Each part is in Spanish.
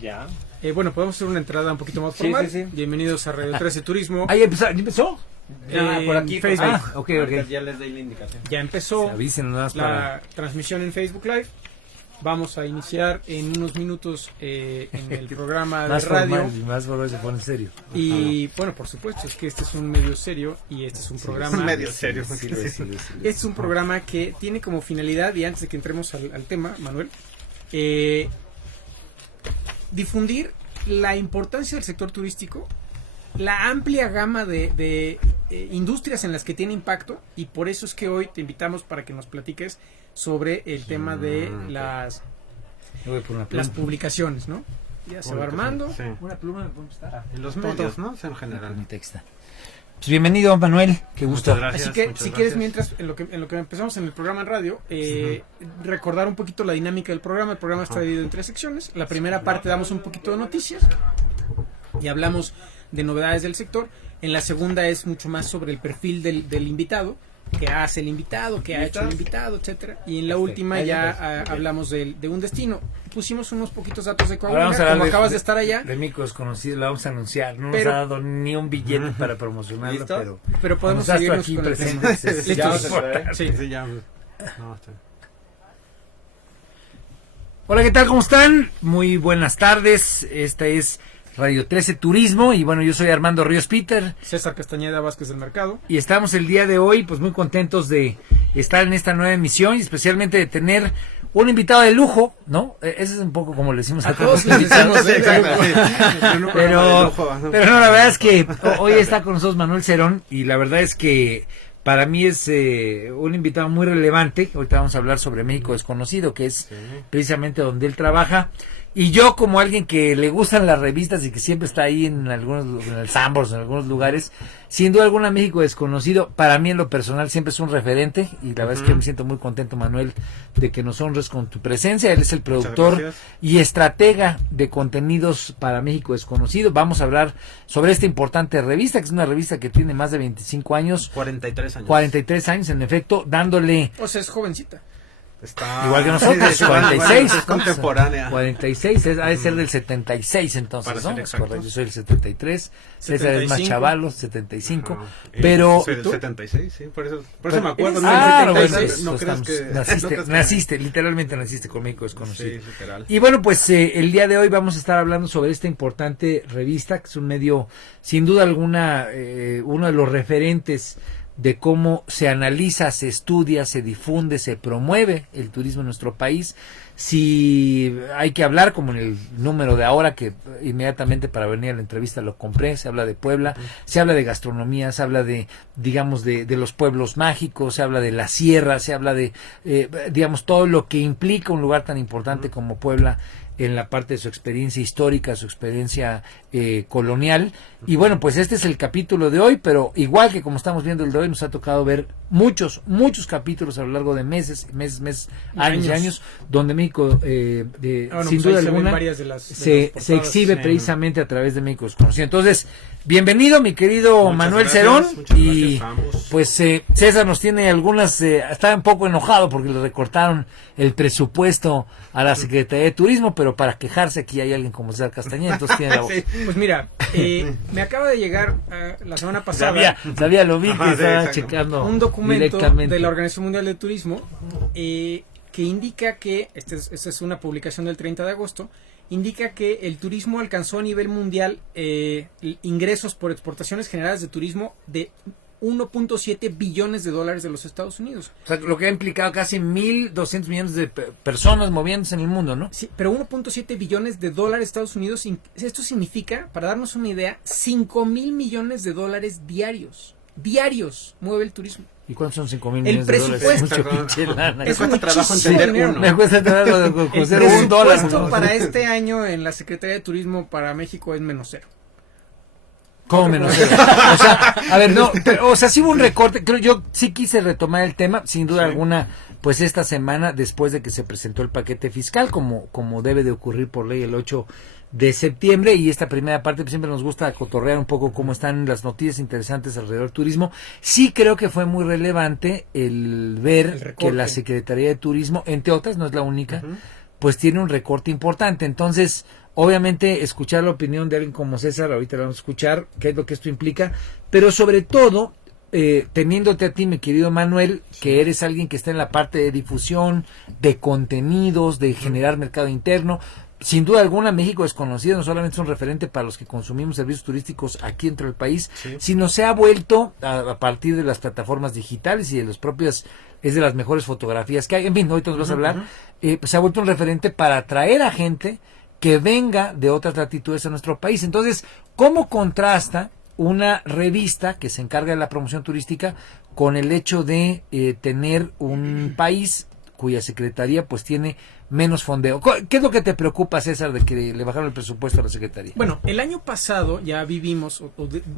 Ya. Bueno, podemos hacer una entrada un poquito más formal. Sí. Bienvenidos a Radio 13 Turismo. ¿Ahí empezó? Por aquí, Facebook. Ok. Ya les doy la indicación. Ya empezó Avisen nada más la transmisión en Facebook Live. Vamos a iniciar en unos minutos en el programa de más radio. formal, y más formal se pone en serio. Y bueno, por supuesto, es que este es un medio serio y este es un programa. un medio serio. Este es un programa que tiene como finalidad, y antes de que entremos al tema, Manuel, difundir la importancia del sector turístico, la amplia gama de industrias en las que tiene impacto, y por eso es que hoy te invitamos para que nos platiques sobre el tema de las publicaciones, ¿no? Ya se va armando. Sí. Una pluma me puede prestar. En los medios, ¿no? En general. Mi texta. Pues bienvenido, Manuel, qué gusto. Muchas gracias. Así que, muchas si quieres, gracias. mientras, en lo que empezamos en el programa en radio, recordar un poquito la dinámica del programa. El programa está dividido en 3 secciones. La primera parte damos un poquito de noticias y hablamos de novedades del sector. En la segunda es mucho más sobre el perfil del invitado, qué hace el invitado, qué ha hecho el invitado, etcétera. Y en la última ya hablamos de un destino. Pusimos unos poquitos datos de Ahora vamos a Coahuila, como hablar acabas de estar allá. De Mico Desconocido, la vamos a anunciar. No Pero- nos ha dado ni un billete para promocionarlo, ¿Listo? Pero podemos como estás tú seguirnos aquí con el tema. presente, es- Listos. Ya vamos a entrar, ¿eh? Sí. Sí, ya. No, está bien. Hola, ¿qué tal? ¿Cómo están? Muy buenas tardes. Esta es Radio 13 Turismo y bueno, yo soy Armando Ríos Peter César Castañeda Vázquez del Mercado. y estamos el día de hoy pues muy contentos de estar en esta nueva emisión y especialmente de tener un invitado de lujo, ¿no? Ese es un poco como le decimos a todos los invitados. Sí, exacto, sí. En un programa de Pero lujo. no, la verdad es que hoy está con nosotros Manuel Cerón y la verdad es que para mí es un invitado muy relevante. Ahorita vamos a hablar sobre México Desconocido, que es Sí. precisamente donde él trabaja. Y yo, como alguien que le gustan las revistas y que siempre está ahí en el Sambors, en algunos lugares, sin duda alguna México Desconocido, para mí en lo personal siempre es un referente y la verdad es que me siento muy contento, Manuel, de que nos honres con tu presencia. Él es el productor gracias. y estratega de contenidos para México Desconocido. Vamos a hablar sobre esta importante revista, que es una revista que tiene más de 25 años, 43 años. 43 años en efecto, dándole O sea, es jovencita. Está... igual que nosotros, Sí, sí, 46. es contemporánea. 46, ha de ser del 76 entonces, Para ¿no? ser Es exactos. correcto, yo soy el 73, César es más 75. chavalo, 75, Ajá. pero... Soy del 76, sí, por eso Pero- me acuerdo. Ah, ¿no? bueno, No pues, creas estamos- que... naciste, no creas que- literalmente naciste con México Desconocido. Sí, literal. Y bueno, pues el día de hoy vamos a estar hablando sobre esta importante revista, que es un medio, sin duda alguna, uno de los referentes de cómo se analiza, se estudia, se difunde, se promueve el turismo en nuestro país. Si hay que hablar, como en el número de ahora, que inmediatamente para venir a la entrevista lo compré, se habla de Puebla, se habla de gastronomía, se habla de, digamos, de los pueblos mágicos, se habla de la sierra, se habla de, digamos, todo lo que implica un lugar tan importante como Puebla en la parte de su experiencia histórica, su experiencia colonial. Y bueno, pues este es el capítulo de hoy, pero igual que como estamos viendo el de hoy, nos ha tocado ver muchos capítulos a lo largo de meses, años y años, donde México, Bueno, sin pues ahí duda se ven alguna, varias de las se portadas. exhibe Sí. precisamente a través de México Desconocido. Entonces, bienvenido mi querido Muchas Manuel gracias, Cerón, muchas y gracias a ambos. pues César nos tiene algunas, está un poco enojado porque le recortaron el presupuesto a la Secretaría de Turismo, pero para quejarse aquí hay alguien como César Castañeda, entonces tiene la voz. Sí. Pues mira, me acaba de llegar la semana pasada Sabía, lo vi que Ajá, sí, estaba exacto. checando un documento directamente. de la Organización Mundial de Turismo que indica que, esta es una publicación del 30 de agosto, indica que el turismo alcanzó a nivel mundial ingresos por exportaciones generales de turismo de 1.7 billones de dólares de los Estados Unidos. O sea, lo que ha implicado casi 1.200 millones de personas moviéndose en el mundo, ¿no? Sí, pero 1.7 billones de dólares de Estados Unidos, esto significa, para darnos una idea, 5,000 millones de dólares diarios. Diarios mueve el turismo. ¿Y cuántos son 5,000 El millones de dólares? presupuesto. Mucho pinche lana. Me cuesta trabajo muchísimo entender dinero. uno. Me cuesta trabajo de El conocer $1, presupuesto ¿no? para este año en la Secretaría de Turismo para México es menos cero. ¿Cómo menos? O sea, a ver, no, pero, o sea, sí hubo un recorte, creo yo sí quise retomar el tema, sin duda Sí. alguna, pues esta semana, después de que se presentó el paquete fiscal, como debe de ocurrir por ley el 8 de septiembre, y esta primera parte pues, siempre nos gusta cotorrear un poco cómo están las noticias interesantes alrededor del turismo. Sí creo que fue muy relevante el ver El recorte. que la Secretaría de Turismo, entre otras, no es la única, Ujú. pues tiene un recorte importante. Entonces, obviamente escuchar la opinión de alguien como César, ahorita la vamos a escuchar, qué es lo que esto implica, pero sobre todo, teniéndote a ti, mi querido Manuel, que eres alguien que está en la parte de difusión, de contenidos, de generar mercado interno. Sin duda alguna, México es conocido, no solamente es un referente para los que consumimos servicios turísticos aquí dentro del país, sino se ha vuelto, a partir de las plataformas digitales y de las propias, es de las mejores fotografías que hay. En fin, ahorita nos vas a hablar, pues se ha vuelto un referente para atraer a gente que venga de otras latitudes a nuestro país. Entonces, ¿cómo contrasta una revista que se encarga de la promoción turística con el hecho de tener un país cuya secretaría pues tiene menos fondeo? ¿Qué es lo que te preocupa, César, de que le bajaron el presupuesto a la secretaría? Bueno, el año pasado ya vivimos,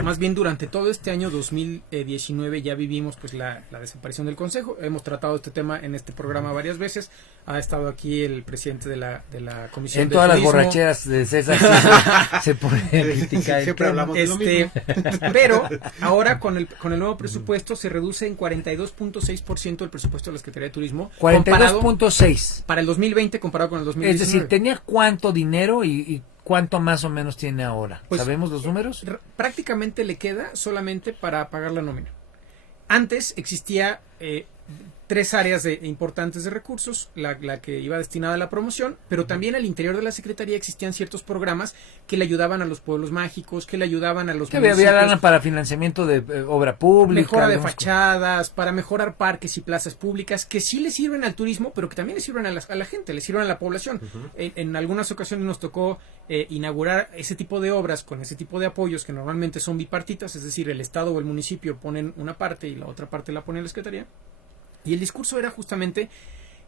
más bien durante todo este año 2019 ya vivimos pues la desaparición del Consejo. Hemos tratado este tema en este programa varias veces. Ha estado aquí el presidente de la Comisión en de todas Turismo. Las borracheras de César se pone criticar. Siempre hablamos de lo mismo. Pero ahora con el nuevo presupuesto se reduce en 42.6% el presupuesto de la Secretaría de Turismo. 42.6. Para el 2020 comparado con el 2019. Es decir, ¿tenía cuánto dinero y cuánto más o menos tiene ahora? Pues, ¿sabemos los números? Prácticamente le queda solamente para pagar la nómina. Antes existía 3 áreas importantes de recursos, la que iba destinada a la promoción, pero también al interior de la Secretaría existían ciertos programas que le ayudaban a los pueblos mágicos, que le ayudaban a los Que había lana para financiamiento de obra pública. Mejora de fachadas, para mejorar parques y plazas públicas, que sí le sirven al turismo, pero que también le sirven a la gente, le sirven a la población. En algunas ocasiones nos tocó inaugurar ese tipo de obras con ese tipo de apoyos que normalmente son bipartitas, es decir, el Estado o el municipio ponen una parte y la otra parte la pone la Secretaría. Y el discurso era justamente,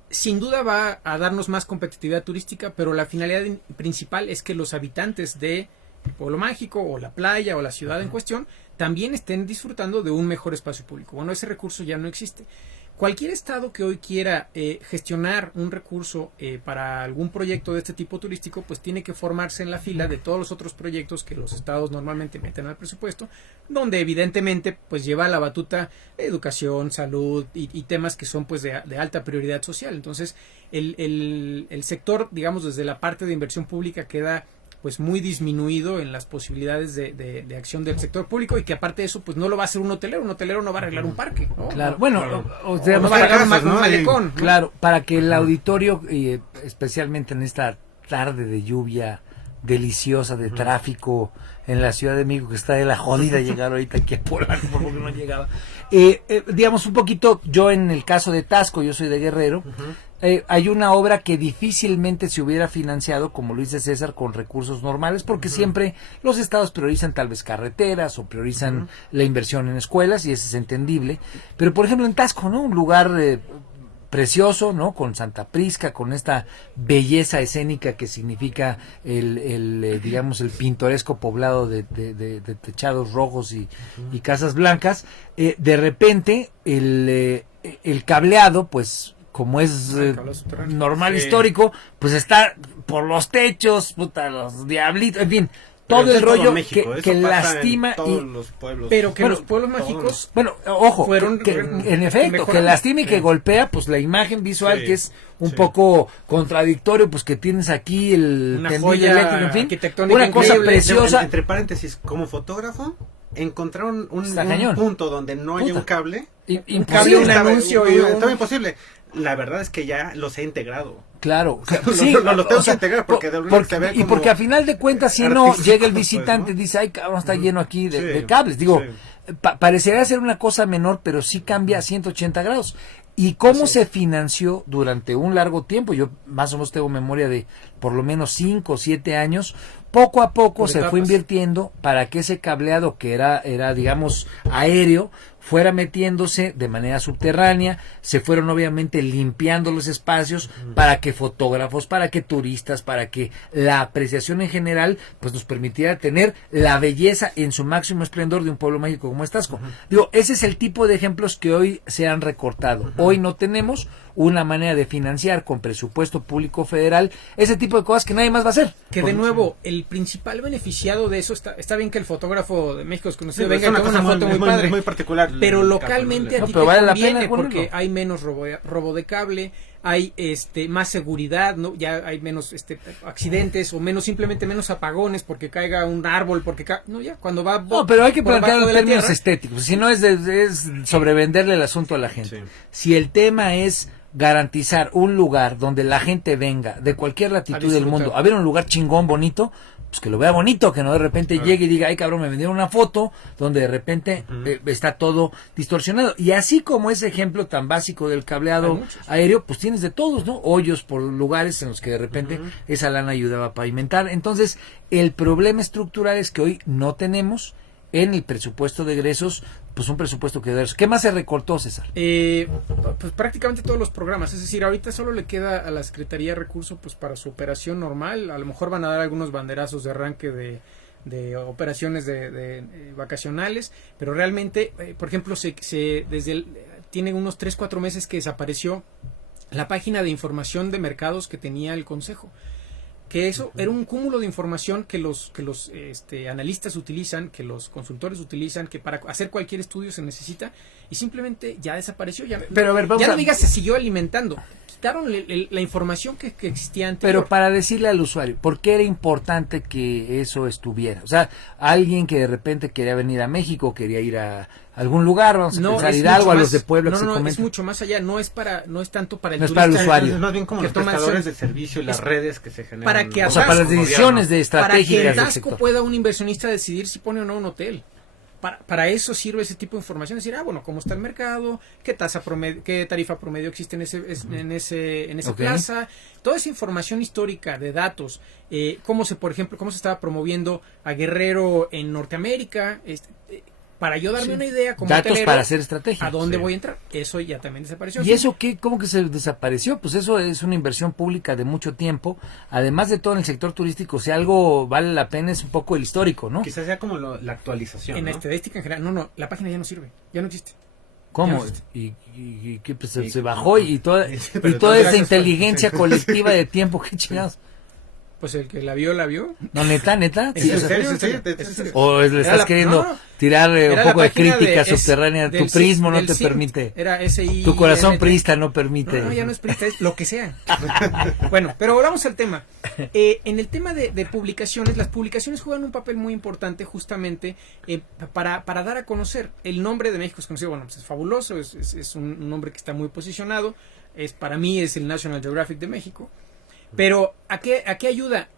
sin duda va a darnos más competitividad turística, pero la finalidad principal es que los habitantes de Pueblo Mágico o la playa o la ciudad en cuestión también estén disfrutando de un mejor espacio público. Bueno, ese recurso ya no existe. Cualquier estado que hoy quiera gestionar un recurso para algún proyecto de este tipo turístico, pues tiene que formarse en la fila de todos los otros proyectos que los estados normalmente meten al presupuesto, donde evidentemente pues lleva la batuta educación, salud y temas que son pues de alta prioridad social. Entonces el sector, digamos, desde la parte de inversión pública queda pues muy disminuido en las posibilidades de acción del sector público, y que aparte de eso pues no lo va a hacer un hotelero no va a arreglar un parque, ¿no? Claro, bueno, o sea, no va a arreglar un malecón, ¿no? Claro, para que el auditorio, especialmente en esta tarde de lluvia deliciosa, de tráfico en la Ciudad de México, que está de la jodida llegar ahorita aquí a Polanco, porque no llegaba, digamos un poquito, yo en el caso de Taxco, yo soy de Guerrero, hay una obra que difícilmente se hubiera financiado, como lo dice César, con recursos normales, porque siempre los estados priorizan tal vez carreteras o priorizan la inversión en escuelas, y eso es entendible. Pero, por ejemplo, en Taxco, ¿no? Un lugar precioso, ¿no? Con Santa Prisca, con esta belleza escénica que significa digamos, el pintoresco poblado de techados rojos y casas blancas. De repente, el cableado, pues, como es normal, histórico, pues está por los techos, puta, los diablitos, en fin, todo el rollo México, que lastima. Los pueblos. Pero que los pueblos mágicos, bueno, ojo, fueron en efecto, que lastima y que golpea pues la imagen visual, que es un poco contradictorio, pues que tienes aquí una tendido joya eléctrico, en fin, arquitectónica una cosa increíble. preciosa. Entre paréntesis, como fotógrafo, encontrar un cañón. punto donde no haya un cable, Imposible, un anuncio y estaba imposible. La verdad es que ya los he integrado. Claro, sí, lo tengo que integrar porque porque a final de cuentas, si no llega el visitante, pues, ¿no? Dice, ay, cabrón, está lleno aquí de cables. Digo, parecería ser una cosa menor, pero sí cambia a 180 grados. ¿Y cómo se financió durante un largo tiempo? Yo más o menos tengo memoria de por lo menos 5 o 7 años. Poco a poco se fue invirtiendo para que ese cableado que era digamos, aéreo, fuera metiéndose de manera subterránea. Se fueron obviamente limpiando los espacios para que fotógrafos, para que turistas, para que la apreciación en general pues nos permitiera tener la belleza en su máximo esplendor de un pueblo mágico como es Taxco. Digo, ese es el tipo de ejemplos que hoy se han recortado. Hoy no tenemos una manera de financiar con presupuesto público federal ese tipo de cosas que nadie más va a hacer. Que de nuevo, el principal beneficiado de eso está bien que el fotógrafo de México es conocido, venga, es una toma cosa una foto muy padre. muy particular. pero el localmente cable, a ti pero te vale la conviene pena porque ponerlo. hay menos robo de cable, hay más seguridad, no, ya hay menos accidentes o simplemente menos apagones porque caiga un árbol, no, ya cuando va No, pero hay que por plantearlo abajo en de la términos tierra. estéticos, si no es sobrevenderle el asunto a la gente. Sí. Si el tema es garantizar un lugar donde la gente venga de cualquier latitud del disfrutar. mundo a ver un lugar chingón, bonito, pues que lo vea bonito, que no de repente llegue y diga, ay cabrón, me vendieron una foto donde de repente está todo distorsionado. Y así como ese ejemplo tan básico del Hay cableado muchos. aéreo, pues tienes de todos, ¿no? Hoyos por lugares en los que de repente esa lana ayudaba a pavimentar. Entonces, el problema estructural es que hoy no tenemos en el presupuesto de egresos, pues un presupuesto que de eso. ¿Qué más se recortó, César? Pues prácticamente todos los programas, es decir, ahorita solo le queda a la Secretaría de Recursos pues para su operación normal, a lo mejor van a dar algunos banderazos de arranque de operaciones de vacacionales, pero realmente, por ejemplo, tiene unos 3-4 meses que desapareció la página de información de mercados que tenía el Consejo. Que eso era un cúmulo de información que los analistas utilizan, que los consultores utilizan, que para hacer cualquier estudio se necesita, y simplemente ya desapareció. Pero a ver, vamos ya no a- digas se siguió alimentando, quitaron la información que existía antes. Pero para decirle al usuario, ¿por qué era importante que eso estuviera? O sea, alguien que de repente quería venir a México, quería ir a algún lugar, vamos a pensar es Hidalgo, mucho a más- los de Puebla que no, se no, es comentan. mucho más allá, no es tanto para el No es para el turista, usuario. Es más bien como que los toma prestadores acción. de servicio y las Es redes que se generan. para que O sea, para las como decisiones gobierno. para que en estratégicas del Tasco sector. pueda un inversionista decidir si pone o no un hotel. Para eso sirve ese tipo de información, decir, bueno, cómo está el mercado, qué tarifa promedio existe en esa Ok. plaza, toda esa información histórica de datos, por ejemplo, cómo se estaba promoviendo a Guerrero en Norteamérica, para yo darme una idea como Datos hotelero, para hacer estrategia. a dónde Sí. voy a entrar. Eso ya también desapareció. ¿Y eso qué? ¿Cómo que se desapareció? Pues eso es una inversión pública de mucho tiempo. Además de todo en el sector turístico, si algo vale la pena es un poco el histórico, ¿no? Quizás sea como la actualización. En ¿no? la estadística en general, no, la página ya no sirve, ya no existe. ¿Cómo? Ya existe. ¿Y qué? Pues Sí. se bajó y toda, Sí, y pero toda esa entonces- inteligencia colectiva de tiempo, qué chingados. Pues el que la vio, la vio. No, neta. ¿Es Sí, en o sea, serio? ¿En serio? ¿Es en serio? o le Era estás queriendo no, tirar un era la poco de página crítica de subterránea. Tu del prismo no del te CIMT, permite. Era SI. Tu corazón MT. priista no permite. No, ya no es priista, es lo que sea. Bueno, pero volvamos al tema. En el tema de publicaciones, las publicaciones juegan un papel muy importante justamente para dar a conocer. El nombre de México es conocido, bueno, pues es fabuloso, es un nombre que está muy posicionado. Para mí es el National Geographic de México. Pero, ¿a qué ayuda?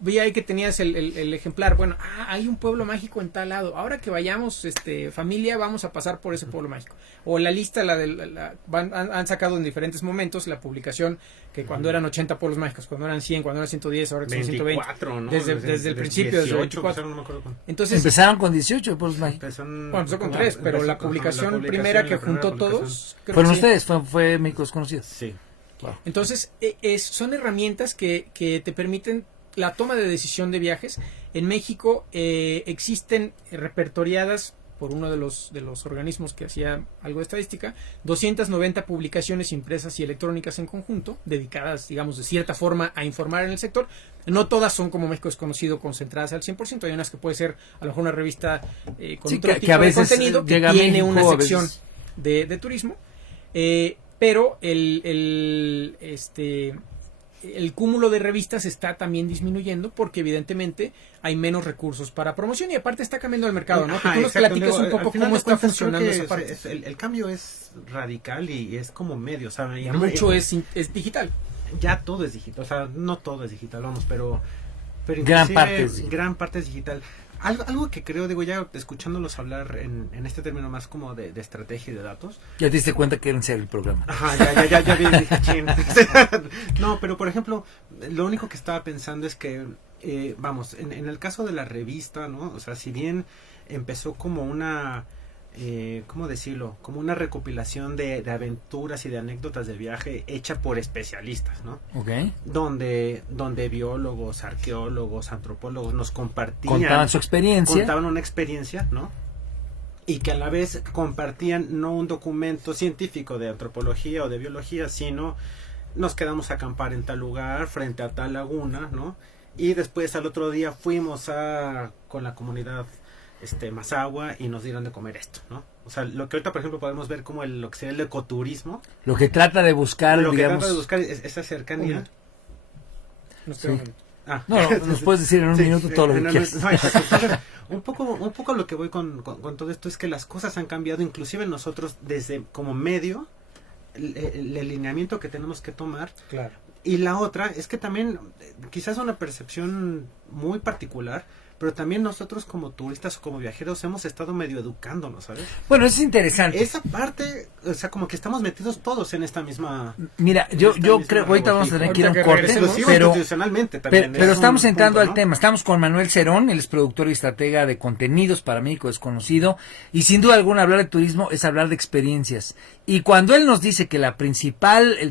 Vi ahí que tenías el ejemplar. Bueno, hay un pueblo mágico en tal lado. Ahora que vayamos, familia, vamos a pasar por ese pueblo mágico. O la lista, han sacado en diferentes momentos la publicación que cuando eran 80 pueblos mágicos, cuando eran 100, cuando eran 110, ahora que son 120. 24, ¿no? Desde el principio, desde 24. No me acuerdo cuándo. Entonces, Empezaron con 18 pueblos mágicos. bueno, empezó con 3, pero la publicación primera que juntó todos. creo Fueron que sí. ustedes, fue México Desconocido. Sí. Entonces, son herramientas que te permiten la toma de decisión de viajes. En México existen repertoriadas por uno de los organismos que hacía algo de estadística, 290 publicaciones impresas y electrónicas en conjunto, dedicadas, digamos, de cierta forma a informar en el sector. No todas son, como México Desconocido, concentradas al 100%. Hay unas que puede ser, a lo mejor, una revista con Sí, otro que tipo a veces de contenido, que llega a tiene México, una a sección veces- de turismo. Pero el cúmulo de revistas está también disminuyendo porque evidentemente hay menos recursos para promoción y aparte está cambiando el mercado, ¿no? Que Ajá, tú nos exacto. platicas Digo, un al poco final cómo de está cuentas, funcionando creo que esa parte. el cambio es radical y es como medio, ¿saben? Ya mucho es digital. Ya todo es digital, o sea, no todo es digital, vamos, pero Gran inclusive parte es digital. gran parte es digital. Algo que creo, digo, ya escuchándolos hablar en este término más como de estrategia y de datos. Ya te diste cuenta que era en serio el programa. Ajá, ya vi, dije, chin. No, pero por ejemplo, lo único que estaba pensando es que, vamos, en el caso de la revista, ¿no? O sea, si bien empezó como una, ¿cómo decirlo? Como una recopilación de aventuras y de anécdotas de viaje hecha por especialistas, ¿no? ¿Ok? Donde biólogos, arqueólogos, antropólogos nos compartían, Contaban su experiencia. contaban una experiencia, ¿no? Y que a la vez compartían no un documento científico de antropología o de biología, sino nos quedamos a acampar en tal lugar, frente a tal laguna, ¿no? Y después al otro día fuimos con la comunidad Mazahua y nos dieron de comer esto, ¿no? O sea, lo que ahorita, por ejemplo, podemos ver como lo que sería el ecoturismo. Lo que trata de buscar, Lo que digamos... trata de buscar es esa cercanía. Sí. Ah. No, nos puedes decir en un minuto todo lo que quieras. Entonces, un poco lo que voy con todo esto es que las cosas han cambiado, inclusive nosotros desde como medio, el alineamiento que tenemos que tomar. Claro. Y la otra es que también, quizás una percepción muy particular, pero también nosotros como turistas o como viajeros hemos estado medio educándonos, ¿sabes? Bueno, eso es interesante. Esa parte, o sea, como que estamos metidos todos en esta misma... Mira, yo creo, ahorita vamos a tener que ir a un corte, pero estamos entrando al tema. Estamos con Manuel Cerón, él es productor y estratega de contenidos para México Desconocido, y sin duda alguna hablar de turismo es hablar de experiencias. Y cuando él nos dice que el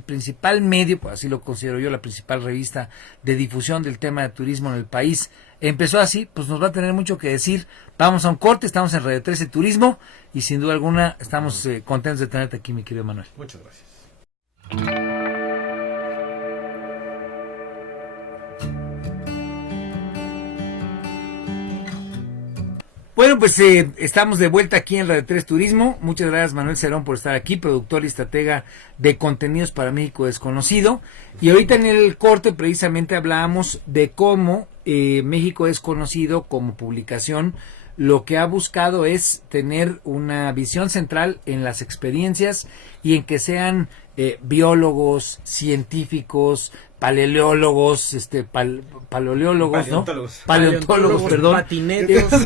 principal medio, pues así lo considero yo, la principal revista de difusión del tema de turismo en el país, empezó así, pues nos va a tener mucho que decir. Vamos a un corte, estamos en Radio 13 Turismo y sin duda alguna estamos contentos de tenerte aquí, mi querido Manuel. Muchas gracias. Bueno, pues estamos de vuelta aquí en Radio 3 Turismo. Muchas gracias, Manuel Cerón, por estar aquí, productor y estratega de contenidos para México Desconocido. Y ahorita en el corte precisamente hablábamos de cómo México Desconocido como publicación lo que ha buscado es tener una visión central en las experiencias y en que sean biólogos, científicos, paleontólogos, paleontólogos, perdón, patinetos,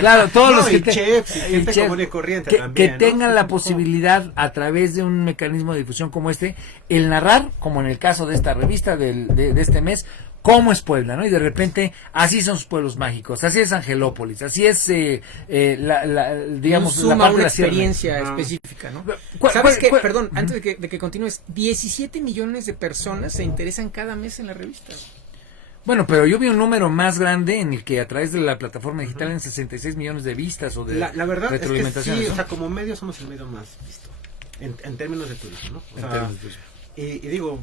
claro, todos los que chefs, gente común y corriente que tengan la posibilidad a través de un mecanismo de difusión como este, el narrar, como en el caso de esta revista de este mes, cómo es Puebla, ¿no? Y de repente, así son sus pueblos mágicos, así es Angelópolis, así es, digamos, suma la parte una de la sierra. experiencia específica, ¿no? ¿Cuál- ¿Sabes qué? cuál- Perdón, antes de que continúes, 17 millones de personas se interesan cada mes en la revista. Bueno, pero yo vi un número más grande en el que a través de la plataforma digital en 66 millones de vistas o de la verdad es que retroalimentaciones, sí, ¿no? o sea, como medio somos el medio más visto en términos de turismo, ¿no? O sea, y digo,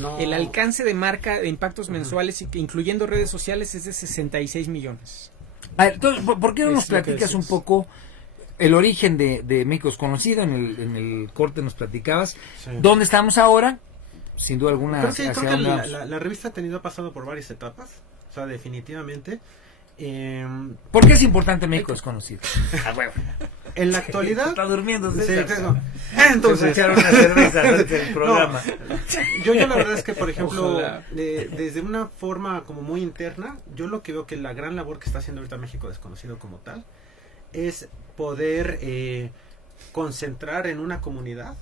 no... El alcance de marca de impactos mensuales, incluyendo redes sociales, es de 66 millones. A ver, entonces, ¿por qué no nos Es lo que platicas un decías. poco el origen de México Desconocido? En el corte nos platicabas. Sí. ¿Dónde estamos ahora? Sin duda alguna. Creo que hacia dónde vamos. la revista ha pasado por varias etapas, o sea, definitivamente. ¿Por qué es importante México Desconocido? En la actualidad... Está durmiendo, Sí, César. claro. Entonces, echar una cerveza durante el programa. Yo la verdad es que, por ejemplo, Ojalá. desde una forma como muy interna, yo lo que veo que la gran labor que está haciendo ahorita México Desconocido como tal es poder concentrar en una comunidad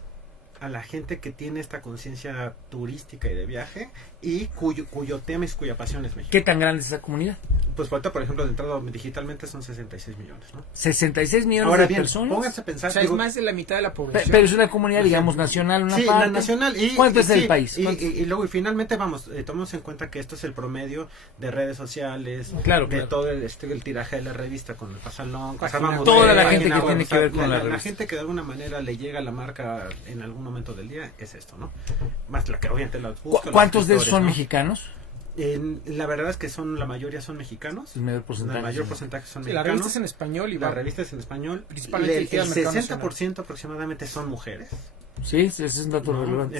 a la gente que tiene esta conciencia turística y de viaje y cuyo tema y cuya pasión es México. ¿Qué tan grande es esa comunidad? Pues ahorita, por ejemplo, de entrada digitalmente son 66 millones, ¿no? 66 millones Ahora de bien, personas. pónganse a O pensar... sea, digo, es más de la mitad de la población. Pero es una comunidad, digamos, nacional, una sí, parte. nacional. Y, ¿Cuánto es sí, el país? Y luego, y finalmente, vamos, tomemos en cuenta que esto es el promedio de redes sociales, Claro, de claro. todo el tiraje de la revista con el pasalón, Toda la gente que página tiene web, que ver con la la revista. gente que de alguna manera le llega a la marca en algún momento del día es esto, ¿no? Más la que obviamente la busca, los ¿Cuántos de esos escritores, son ¿no? mexicanos? La verdad es que la mayoría son mexicanos. El mayor porcentaje. El mayor porcentaje son Sí, la mexicanos. revista es en español y La va revista es en español. principalmente El dirigida al mercado 60% aproximadamente son mujeres. Sí, ese es un dato ¿no? relevante.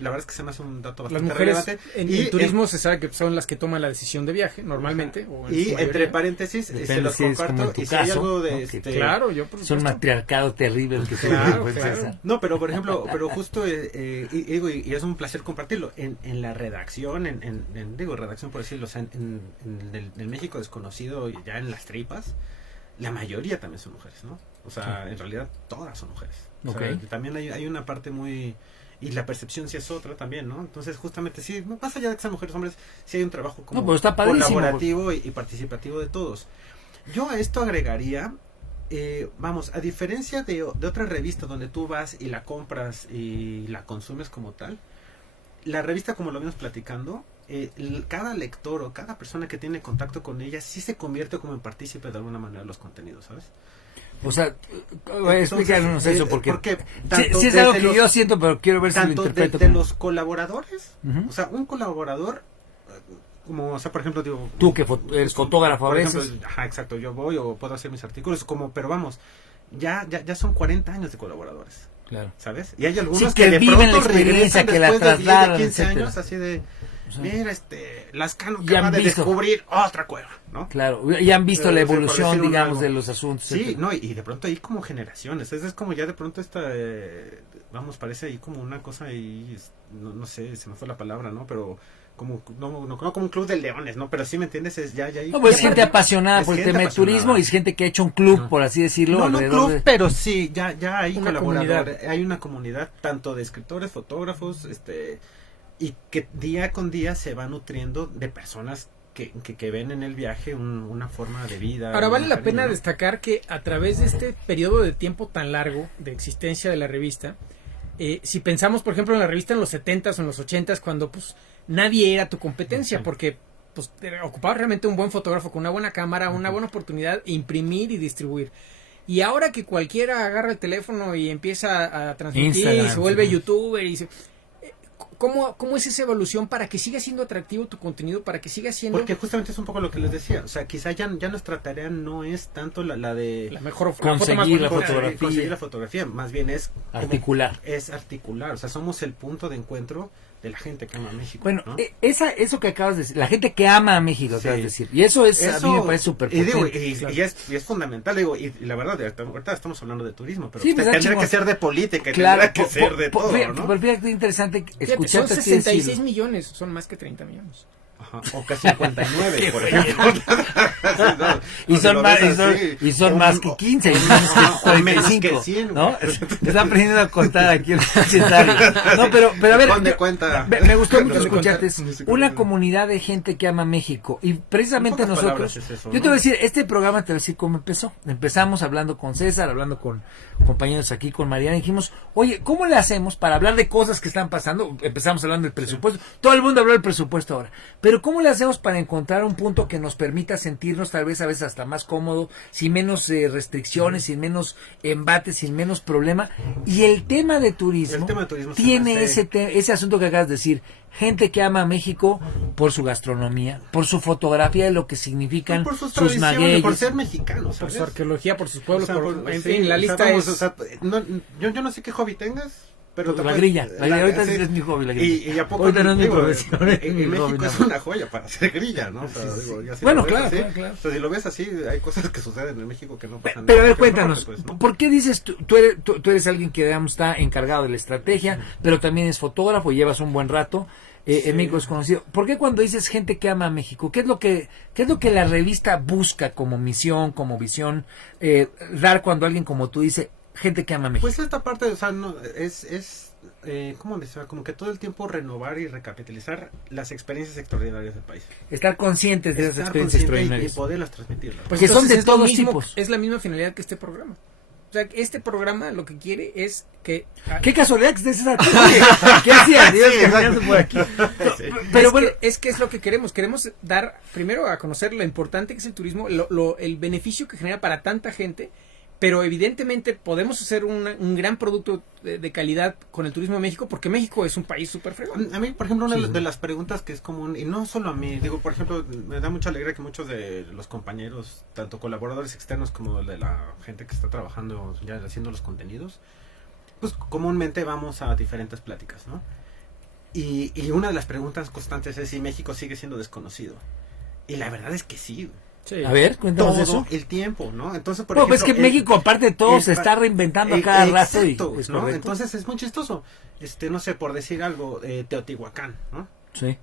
La verdad es que se me hace un dato Las bastante mujeres relevante. en el turismo se sabe que son las que toman la decisión de viaje normalmente. O en su Y mayoría. entre paréntesis, Depende se los si es como en comparto. tu Y si hay caso, algo de... ¿no? Que Claro, yo por Es un supuesto. matriarcado terrible el que se Claro, vive, claro. César. No, pero por ejemplo, justo, y es un placer compartirlo, en la redacción, redacción por decirlo, o sea, en el México Desconocido, ya en las tripas, la mayoría también son mujeres, ¿no? O sea, en realidad todas son mujeres. O sea, Ok. también hay una parte muy... Y la percepción sí es otra también, ¿no? Entonces, justamente, sí, más allá de que sean mujeres o hombres, sí hay un trabajo como No, pero está padrísimo, colaborativo y participativo de todos. Yo a esto agregaría, a diferencia de otra revista donde tú vas y la compras y la consumes como tal, la revista, como lo vimos platicando, cada lector o cada persona que tiene contacto con ella sí se convierte como en partícipe de alguna manera de los contenidos, ¿sabes? O sea, explícanos eso, porque sí es desde algo que yo siento, pero quiero ver si lo tanto interpreto. de como- los colaboradores, Ujú. o sea, un colaborador, como, o sea, por ejemplo, digo, Tú que eres fotógrafo a por veces. ejemplo, ajá, exacto, yo voy o puedo hacer mis artículos, pero vamos, ya son 40 años de colaboradores. Claro. ¿Sabes? Y hay algunos Sí, que de viven pronto la experiencia, regresan que la después de 10, trasladan, 15 etcétera. años, así de, Sí. mira, Lascano Ya acaba han de visto. descubrir otra cueva, ¿no? Claro, ya han visto la Por evolución, decir digamos, algo. de los asuntos. Sí, etcétera. no, y de pronto hay como generaciones, es como ya de pronto vamos, parece ahí como una cosa ahí, no sé, se me fue la palabra, ¿no? Pero como, no como un club de leones, ¿no? Pero sí, ¿me entiendes? Ya hay... No, pues es gente apasionada Es por el gente tema del apasionada. turismo y es gente que ha hecho un club, Ajá. por así decirlo, No alrededor club, de... pero sí, ya hay Una colaboradores, hay una comunidad tanto de escritores, fotógrafos, y que día con día se va nutriendo de personas que ven en el viaje una forma de vida. Ahora vale la cariño, pena ¿no? destacar que a través de este periodo de tiempo tan largo de existencia de la revista, si pensamos por ejemplo en la revista en los 70s o en los 80s cuando pues nadie era tu competencia porque pues ocupaba realmente un buen fotógrafo con una buena cámara, una buena oportunidad de imprimir y distribuir. Y ahora que cualquiera agarra el teléfono y empieza a transmitir Instagram, y se vuelve sí. youtuber y ¿cómo es esa evolución para que siga siendo atractivo tu contenido, para que siga siendo Porque justamente es un poco lo que les decía, o sea, quizá ya nuestra tarea no es tanto la de la mejor Conseguir la bonita? fotografía. conseguir la fotografía, más bien es Articular. es articular, o sea, somos el punto de encuentro de la gente que ama México. Bueno, ¿no? eso que acabas de decir, la gente que ama a México, Sí. acabas de decir, y eso es, a mí me parece súper y, digo, potente. y es fundamental, digo, y la verdad, ahorita estamos hablando de turismo, pero Sí, pues, tendría chingón. que ser de política, Claro, tendría que ser de todo, ¿no? Pero fíjate, interesante Fíjate, son escucharte a ti 66 decirlo. millones, son más que 30 millones. Ajá, o que 59, por ejemplo. Sí, no, Y si son lo más, ves así, y son o- más que 15, y menos que o menos 45, que 100, ¿no? güey. Están aprendiendo a contar aquí el secretario. No, pero a ver, Con de yo- cuenta. me gustó mucho Con de escucharte, cuenta. es No sé una cómo. comunidad de gente que ama México, y precisamente En pocas nosotros, palabras es eso, yo te ¿no? voy a decir, este programa te voy a decir cómo empezó. Empezamos hablando con César, hablando con compañeros aquí, con Mariana, y dijimos, oye, ¿cómo le hacemos para hablar de cosas que están pasando? Empezamos hablando del presupuesto, todo el mundo habló del presupuesto ahora, pero ¿cómo le hacemos para encontrar un punto que nos permita sentirnos tal vez a veces hasta más cómodo, sin menos restricciones, sin menos embates, sin menos problema? Y el tema de turismo, El tema de turismo se tiene me hace- ese asunto que acabas de decir, gente que ama a México por su gastronomía, por su fotografía de lo que significan por sus sus tradiciones, magueyes. por ser mexicanos, Por ¿sabes? su arqueología, por sus pueblos, O sea, en sí, fin, la o sea, lista vamos, es... o sea, yo no sé qué hobby tengas, pero te La puedes- grilla, ahorita sí. es mi hobby, la grilla. Y a poco Ahorita no es mi digo, profesión, es en mi México hobby, es no. una joya para hacer grilla, ¿no? O sea, digo, ya si Bueno, lo ves claro, así, claro. O sea, si lo ves así, hay cosas que suceden en México que no pasan. Pero a ver, en cuéntanos, México, pues, ¿no? ¿por qué dices tú eres alguien que digamos está encargado de la estrategia, pero también es fotógrafo y llevas un buen rato? En México es conocido. ¿Por qué cuando dices gente que ama a México? ¿Qué es lo que la revista busca como misión, como visión, dar cuando alguien como tú dice gente que ama a México? Pues esta parte, o sea, no, ¿cómo decía? Como que todo el tiempo renovar y recapitalizar las experiencias extraordinarias del país. Estar conscientes de esas Estar experiencias consciente y extraordinarias. poderlas transmitirlas. Pues que son entonces de es lo todos mismo, tipos. Es la misma finalidad que este programa. O sea, este programa lo que quiere es que... Qué casualidad que estés aquí. ¿Qué hacías? Ibas Sí, caminando exacto. por aquí. Sí. Pero es, bueno, que es lo que queremos. Queremos dar primero a conocer lo importante que es el turismo, el beneficio que genera para tanta gente, pero evidentemente podemos hacer un gran producto de calidad con el turismo de México, porque México es un país súper fregón. A mí, por ejemplo, una Sí. de las preguntas que es común, y no solo a mí, digo, por ejemplo, me da mucha alegría que muchos de los compañeros, tanto colaboradores externos como de la gente que está trabajando ya haciendo los contenidos, pues comúnmente vamos a diferentes pláticas, ¿no? Y una de las preguntas constantes es si México sigue siendo desconocido. Y la verdad es que sí, Sí. a ver, cuéntanos todo eso. el tiempo, ¿no? Entonces, por No, pues ejemplo, es que México, aparte de todo, se está reinventando a cada rato. Y, exacto, es ¿no? correcto. Entonces es muy chistoso. No sé, por decir algo, Teotihuacán, ¿no? Sí.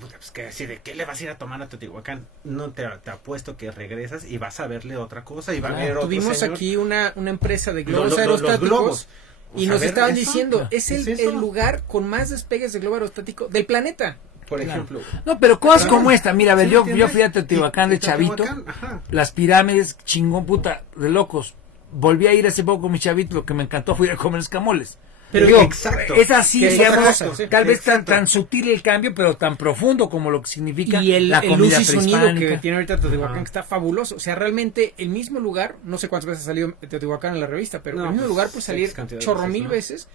Pues que así de qué le vas a ir a tomar a Teotihuacán. No te apuesto que regresas y vas a verle otra cosa y va a Claro. ver otro Tuvimos señor. aquí una empresa de globos Los aerostáticos globos. O y sea, nos ver estaban eso, diciendo, es ¿es el eso? lugar con más despegues de globo aerostático del planeta. Por Claro. ejemplo. No, pero cosas Claro. como esta. Mira, a ver, ¿Sí yo entiendes? fui a Teotihuacán Y de chavito. Teotihuacán, ajá. Las pirámides, chingón, puta, de locos. Volví a ir hace poco con mi chavito. Lo que me encantó fue ir a comer escamoles. Pero Digo, exacto. es así, Que es digamos, otra cosa, sí. tal vez Exacto. tan sutil el cambio, pero tan profundo como lo que significa Y el la luz comida y sonido prehispánica. que tiene ahorita Teotihuacán, Ajá. que está fabuloso. O sea, realmente el mismo lugar, no sé cuántas veces ha salido Teotihuacán en la revista, pero No, el mismo pues, lugar puede salir X cantidad de chorro veces, mil ¿no? veces.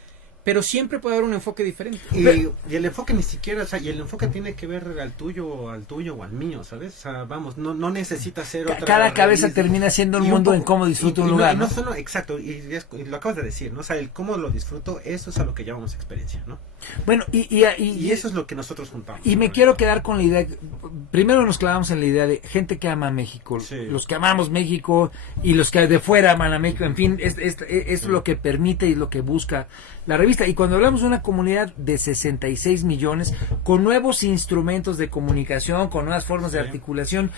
pero siempre puede haber un enfoque diferente. Y el enfoque ni siquiera, o sea, y el enfoque tiene que ver al tuyo o al mío, ¿sabes? O sea, vamos, no necesita ser otra. Cada cabeza revista. termina siendo un Y mundo poco- en cómo disfruta un y lugar, no ¿no? solo, exacto, y lo acabas de decir, ¿no? O sea, el cómo lo disfruto, eso es a lo que llamamos experiencia, ¿no? Bueno, Y eso es lo que nosotros juntamos. Y me quiero quedar con la idea, primero nos clavamos en la idea de gente que ama a México, Sí. los que amamos México y los que de fuera aman a México, en fin, es lo que permite y lo que busca la revista. Y cuando hablamos de una comunidad de 66 millones, con nuevos instrumentos de comunicación, con nuevas formas de Sí. articulación,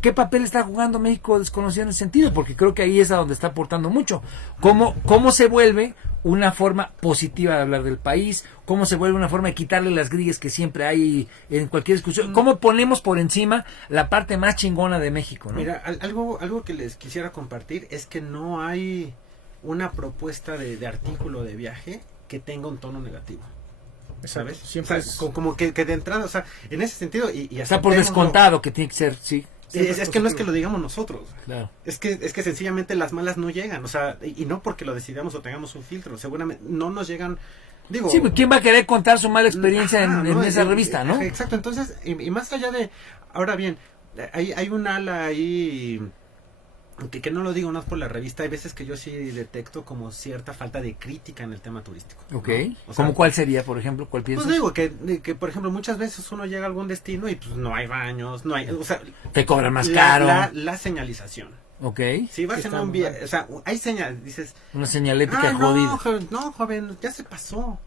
¿qué papel está jugando México desconocido en ese sentido? Porque creo que ahí es a donde está aportando mucho. ¿Cómo se vuelve una forma positiva de hablar del país? ¿Cómo se vuelve una forma de quitarle las grillas que siempre hay en cualquier discusión? ¿Cómo ponemos por encima la parte más chingona de México, ¿no? Mira, algo que les quisiera compartir es que no hay una propuesta de artículo de viaje que tenga un tono negativo. ¿Sabes? Siempre O sea, como que de entrada, o sea, en ese sentido, y Está por aceptémoslo. descontado que tiene que ser, sí. Es que no es que lo digamos nosotros. Claro. Es que sencillamente las malas no llegan, o sea, y no porque lo decidamos o tengamos un filtro, seguramente no nos llegan, digo... Sí, ¿quién va a querer contar su mala experiencia Ajá, en ¿no? esa revista, no? Exacto, entonces, y más allá de, ahora bien, hay un ala ahí, que no lo digo, no es por la revista, hay veces que yo sí detecto como cierta falta de crítica en el tema turístico. Ok. ¿no? O sea, ¿Cómo cuál sería, por ejemplo? ¿Cuál piensas? pues digo que, por ejemplo, muchas veces uno llega a algún destino y pues no hay baños, no hay, o sea, Te cobran más caro. la señalización. Ok. Si vas Que en está un muy viaje, mal. o sea, hay señal, dices, Una señalética no, jodida. joven, ya se pasó.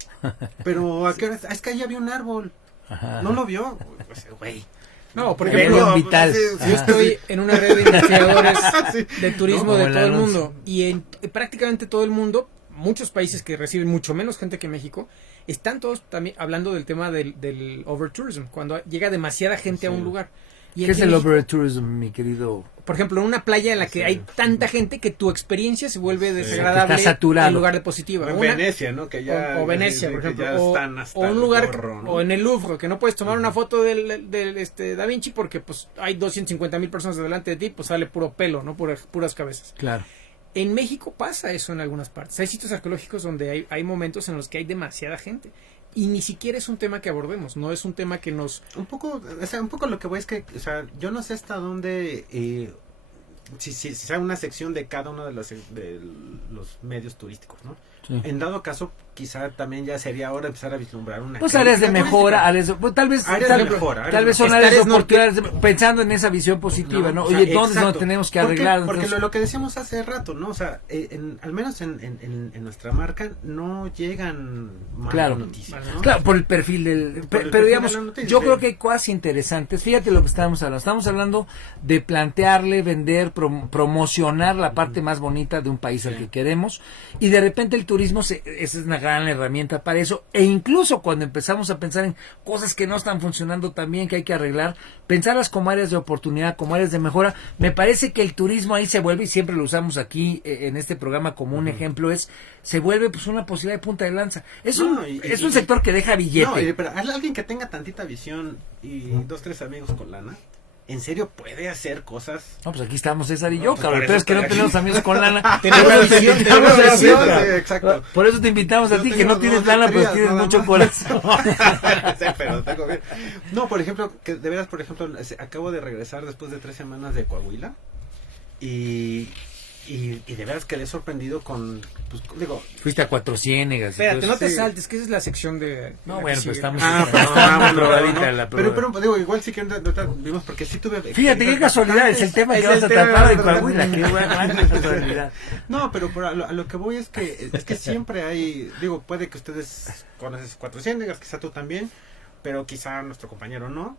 Pero ¿a qué hora? Es que ahí había un árbol. Ajá. ¿No lo vio? Pues, güey. No, por Venlo ejemplo, vital. sí, yo estoy en una red de investigadores Sí. de turismo No, de como el todo el anuncio. mundo y en prácticamente todo el mundo, muchos países que reciben mucho menos gente que México, están todos también hablando del tema del overtourism, cuando llega demasiada gente a un Sí. lugar. Y ¿Qué aquí es en el México, overtourism, mi querido? por ejemplo, en una playa en la que Sí. hay tanta gente que tu experiencia se vuelve Sí. desagradable Está saturado. en lugar de positiva. O en Una- Venecia, ¿no? Que ya, o Venecia, por que ejemplo, ya están hasta o un el lugar, gorro, ¿no? o en el Louvre, que no puedes tomar una foto del Da Vinci porque pues hay 250,000 personas delante de ti, pues sale puro pelo, no puras cabezas. Claro. En México pasa eso en algunas partes. Hay sitios arqueológicos donde hay momentos en los que hay demasiada gente. Y ni siquiera es un tema que abordemos, no es un tema que nos... Un poco, o sea, un poco lo que voy es que, o sea, yo no sé hasta dónde, si sea una sección de cada uno de los medios turísticos, ¿no? Sí. En dado caso, quizá también ya sería hora de empezar a vislumbrar una Pues áreas de crítica mejora, turística. pues, tal vez, Áreas de mejora, áreas tal de vez son mejora. áreas de Estares oportunidades, pensando en esa visión positiva, ¿no? O sea, Oye, ¿dónde es exacto. donde tenemos que ¿Por qué? arreglar? Porque Entonces, lo que decíamos hace rato, ¿no? O sea, al menos en nuestra marca no llegan malas Claro. noticias, ¿no? Claro, por el perfil del... Por Pero el perfil digamos, de la noticia, yo sí. creo que hay cosas interesantes. Fíjate lo que estábamos hablando. Estamos hablando de plantearle, vender, promocionar la parte más bonita de un país al Sí. que queremos. Y de repente el turismo, esa es una gran herramienta para eso. E incluso cuando empezamos a pensar en cosas que no están funcionando tan bien, que hay que arreglar, pensarlas como áreas de oportunidad, como áreas de mejora. Me parece que el turismo ahí se vuelve, y siempre lo usamos aquí en este programa como un ejemplo, se vuelve pues una posibilidad de punta de lanza. Es No, un sector que deja billete. No, pero alguien que tenga tantita visión y 2-3 amigos con lana, ¿en serio puede hacer cosas? No, pues aquí estamos César y No, yo, pues cabrón. por Pero eso es que no estoy tenemos aquí. amigos con lana. Tenemos Por eso te visión, invitamos tenemos a visión. César. Sí, exacto. Por eso te invitamos a Yo ti, que tengo no tienes dos lana, pero baterías, tienes nada mucho más. corazón. Sí, pero tengo bien. No, por ejemplo, que de veras, por ejemplo, acabo de regresar después de 3 semanas de Coahuila y de veras quedé sorprendido con, pues, digo, Fuiste a Cuatro Ciénegas. y Espérate, todo no eso. te sí. saltes, que esa es la sección de... No, la bueno, que pues sigue. estamos... bueno, probadita no. la prueba. Pero digo, igual sí que ahorita vimos porque sí tuve. Fíjate qué casualidad, es el tema que Es vamos a el tema, tratar en ¿verdad? Coahuila. Qué buena casualidad. No, pero a lo que voy es que siempre hay, digo, puede que ustedes conoces 400, quizá tú también, pero quizá nuestro compañero no.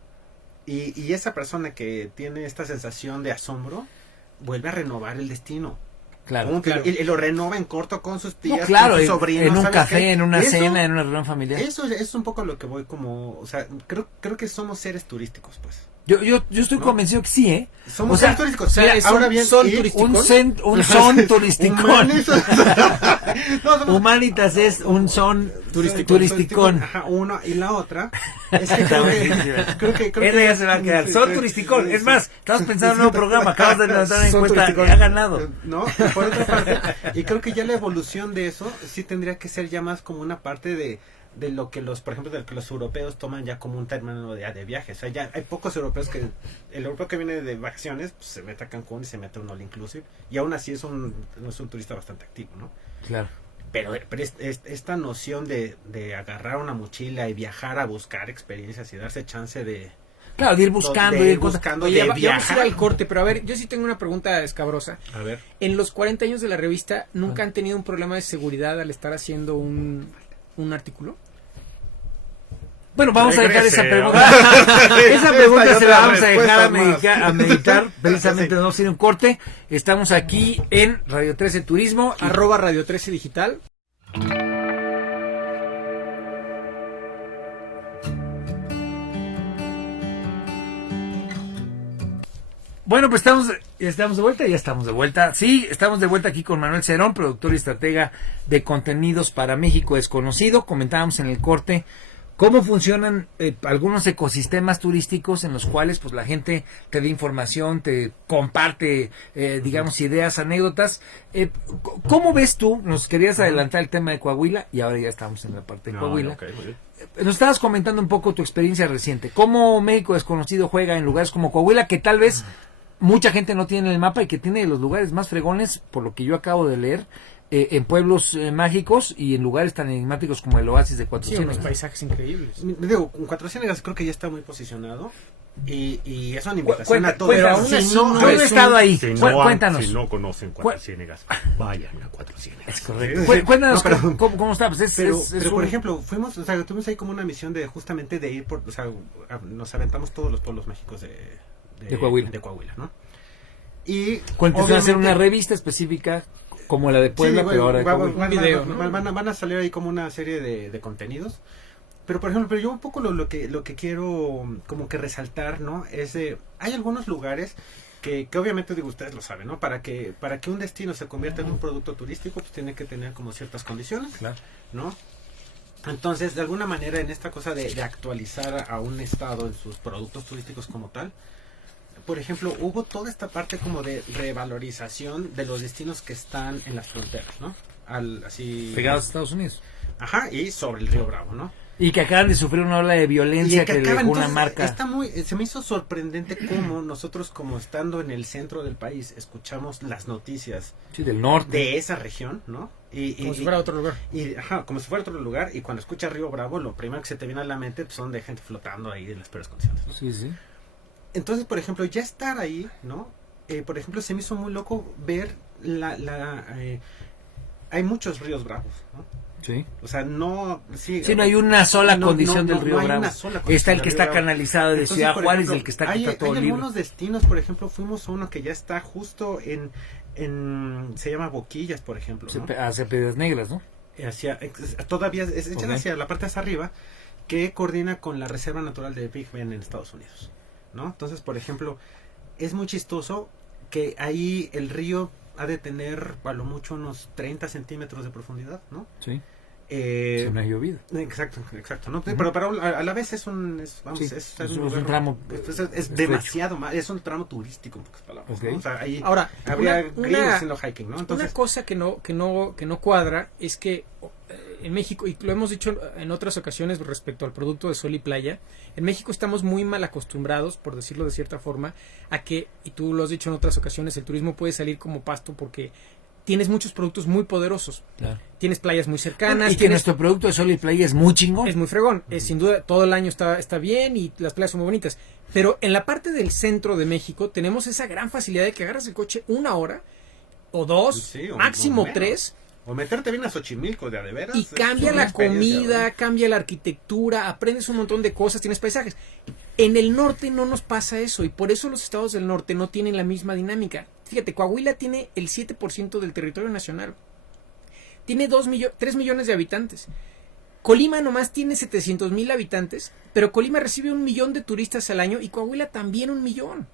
Y esa persona que tiene esta sensación de asombro vuelve a renovar el destino. Claro. Como que- claro. Y lo renova en corto con sus tías, No, claro, con sus en sobrinos. un ¿sabes café, qué? en una Eso- cena, en una reunión familiar. Eso es un poco lo que voy como, o sea, creo que somos seres turísticos, pues. Yo estoy convencido que sí, ¿eh? Somos o sea, turísticos. o sea, Mira, es ahora un bien, son y- turístico. un son turisticón. Humanis- No, somos- Humanitas es un son turisticón. Ajá, uno y la otra es que creo Esa ya se va a quedar. Son turisticón. Es más, estamos pensando en un nuevo programa. Acabas de levantar una Son encuesta. turisticón. Ha ganado. No, y por otra parte, y creo que ya la evolución de eso sí tendría que ser ya más como una parte de lo que por ejemplo, de lo que los europeos toman ya como un término de viaje. O sea, ya hay pocos europeos el europeo que viene de vacaciones, pues se mete a Cancún y se mete a un all inclusive, y aún así es un turista bastante activo, ¿no? Claro. Pero esta noción de agarrar una mochila y viajar a buscar experiencias y darse chance de Claro, de ir buscando, de de ir ir cosas. buscando, Oye, de ya vamos a ir viajar. al corte, pero a ver, yo sí tengo una pregunta escabrosa. A ver. En los 40 años de la revista, ¿nunca han tenido un problema de seguridad al estar haciendo un artículo? Bueno, vamos a dejar Regrese. esa pregunta. Esa pregunta Esta y se la otra vamos a dejar a respuesta más. meditar. Precisamente nos vamos a ir a un corte. Estamos aquí en Radio 13 Turismo. @ Radio 13 Digital. Bueno, pues estamos de vuelta, ya estamos de vuelta. Sí, estamos de vuelta aquí con Manuel Cerón, productor y estratega de contenidos para México Desconocido. Comentábamos en el corte cómo funcionan algunos ecosistemas turísticos en los cuales pues la gente te da información, te comparte, digamos, ideas, anécdotas. ¿Cómo ves tú? Nos querías adelantar el tema de Coahuila y ahora ya estamos en la parte de Coahuila. Ok, muy bien. Nos estabas comentando un poco tu experiencia reciente. ¿Cómo México Desconocido juega en lugares como Coahuila, que tal vez mucha gente no tiene en el mapa y que tiene los lugares más fregones, por lo que yo acabo de leer, en pueblos mágicos y en lugares tan enigmáticos como el oasis de Cuatro Sí, unos Ciénegas? paisajes increíbles. Digo, con Cuatro Ciénegas creo que ya está muy posicionado y es una invitación Cuenta- a todos. pero aún Si así no, no Yo no es he estado ahí. Si Cuéntanos. si no conocen Cuatro Ciénegas, vayan a Cuatro Ciénegas. Es correcto. Sí. Cuéntanos No, pero- cómo está. Pues Pero por un- ejemplo, tuvimos ahí como una misión de justamente de ir nos aventamos todos los pueblos mágicos De Coahuila. de Coahuila, ¿no? Y Cuéntanos, va a hacer obviamente- una revista específica como la de Puebla, Sí, pero ahora de Coahuila. Un video, ¿no? van a salir ahí como una serie de contenidos. Pero por ejemplo, yo un poco lo que quiero como que resaltar, ¿no? Es hay algunos lugares que obviamente digo, ustedes lo saben, ¿no? Para que un destino se convierta en un producto turístico, pues tiene que tener como ciertas condiciones, Claro. ¿no? Entonces, de alguna manera, en esta cosa de actualizar a un estado en sus productos turísticos como tal, por ejemplo, hubo toda esta parte como de revalorización de los destinos que están en las fronteras, ¿no? Así Pegados a Estados Unidos. Ajá, y sobre el río Bravo, ¿no? Y que acaban de sufrir una ola de violencia Y que acaba, dejó una entonces, marca. se me hizo sorprendente cómo nosotros, como estando en el centro del país, escuchamos las noticias Sí, del norte. de esa región, ¿no? Como si fuera otro lugar. Ajá, como si fuera otro lugar, y cuando escuchas Río Bravo, lo primero que se te viene a la mente pues, son de gente flotando ahí en las peores condiciones, ¿no? Sí, sí. Entonces, por ejemplo, ya estar ahí, ¿no? Por ejemplo, se me hizo muy loco ver hay muchos ríos bravos, ¿no? Sí. O sea, no... Sí, no hay una sola no- condición no- del río no hay Bravo. una sola condición Está el del que río está Bravo. canalizado de Entonces, Ciudad por Juárez, ejemplo, el que está hay todo libre. algunos destinos, por ejemplo, fuimos a uno que ya está justo se llama Boquillas, por ejemplo, ¿no? Hacia Piedras Negras, ¿no? Todavía es Ok. hacia la parte hacia arriba, que coordina con la Reserva Natural de Big Bend en Estados Unidos, ¿no? Entonces, por ejemplo, es muy chistoso que ahí el río ha de tener a lo mucho unos 30 centímetros de profundidad, ¿no? Sí. Eh, Si no ha llovido. Exacto, ¿no? Ujú. Pero a la vez es un un tramo es estrecho. demasiado más, es un tramo turístico, en pocas palabras, Ok. ¿no? O sea, ahí Ahora, habría una- gringos haciendo hiking, ¿no? Una Entonces, cosa que no cuadra es que en México, y lo hemos dicho en otras ocasiones respecto al producto de sol y playa, en México estamos muy mal acostumbrados, por decirlo de cierta forma, a que, y tú lo has dicho en otras ocasiones, el turismo puede salir como pasto porque tienes muchos productos muy poderosos. Claro. Tienes playas muy cercanas. Y que tienes- nuestro producto de sol y playa es muy chingón. es muy fregón. Sin duda, todo el año está bien y las playas son muy bonitas. Pero en la parte del centro de México tenemos esa gran facilidad de que agarras el coche 1 hora o 2, Sí, o máximo menos. 3, o meterte bien a Xochimilco de veras. y es cambia una la experiencia, comida, ¿no? cambia la arquitectura, aprendes un montón de cosas, tienes paisajes. En el norte no nos pasa eso y por eso los estados del norte no tienen la misma dinámica. Fíjate, Coahuila tiene el 7% del territorio nacional. Tiene 3 millones de habitantes. Colima nomás tiene 700,000 habitantes, pero Colima recibe 1,000,000 de turistas al año y Coahuila también 1,000,000.